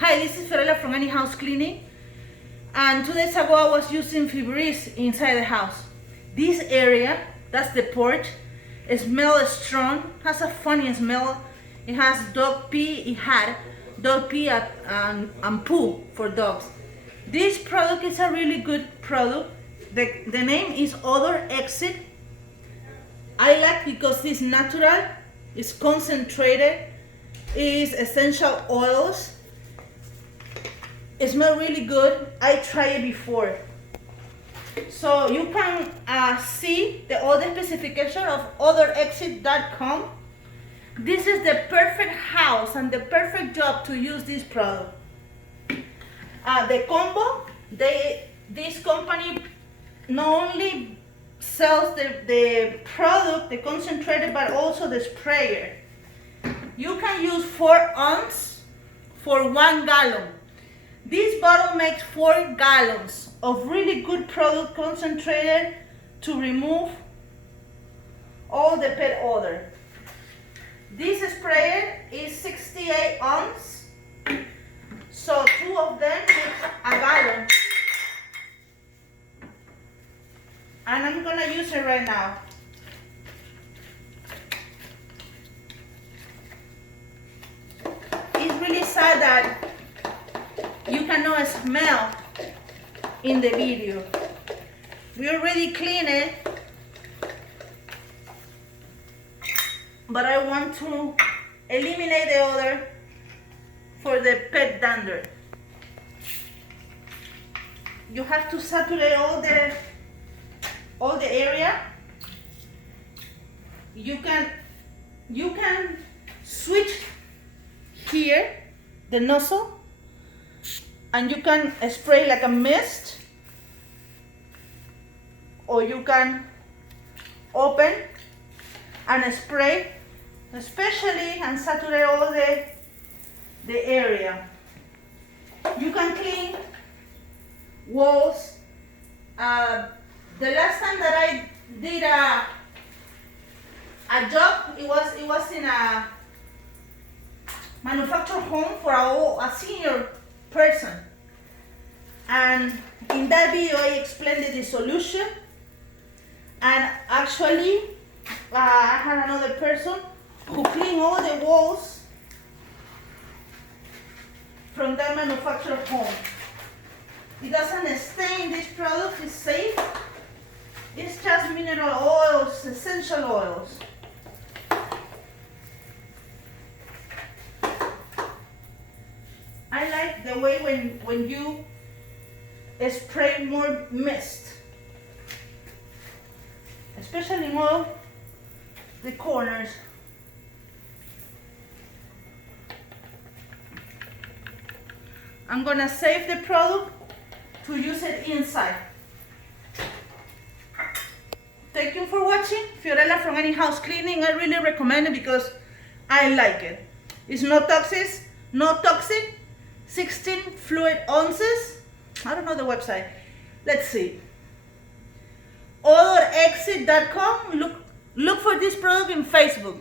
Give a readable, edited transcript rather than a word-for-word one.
Hi, this is Fiorella from Any House Cleaning, and 2 days ago I was using Febreze inside the house. This area, that's the porch, it smells strong, has a funny smell. It has dog pee, it had dog pee and poo for dogs. This product is a really good product. The name is Odor Exit. I like because it's natural, it's concentrated, it's essential oils. It smells really good. I tried it before. So you can see all the specification of odorexit.com. This is the perfect house and the perfect job to use this product. The combo, this company not only sells the product, the concentrated, but also the sprayer. You can use 4 ounces for 1 gallon. This bottle makes 4 gallons of really good product concentrated to remove all the pet odor. This sprayer is 68 ounces, so 2 of them makes a gallon. And I'm gonna use it right now. It's really sad that you cannot smell in the video. We already cleaned it, but I want to eliminate the odor for the pet dander. You have to saturate all the area. You can switch here the nozzle, and you can spray like a mist, or you can open and spray, especially, and saturate all the area. You can clean walls. The last time that I did a job, it was in a manufactured home for a senior person, and in that video I explained the solution. And actually I had another person who cleaned all the walls from that manufactured home. It doesn't stain. This product is safe. It's just mineral oils, essential oils. I like the way when you spray more mist, especially in all the corners. I'm gonna save the product to use it inside. Thank you for watching. Fiorella from Any House Cleaning. I really recommend it because I like it. It's not toxic. 16 fluid ounces. I don't know the website. Let's see. Odorexit.com. Look for this product in Facebook.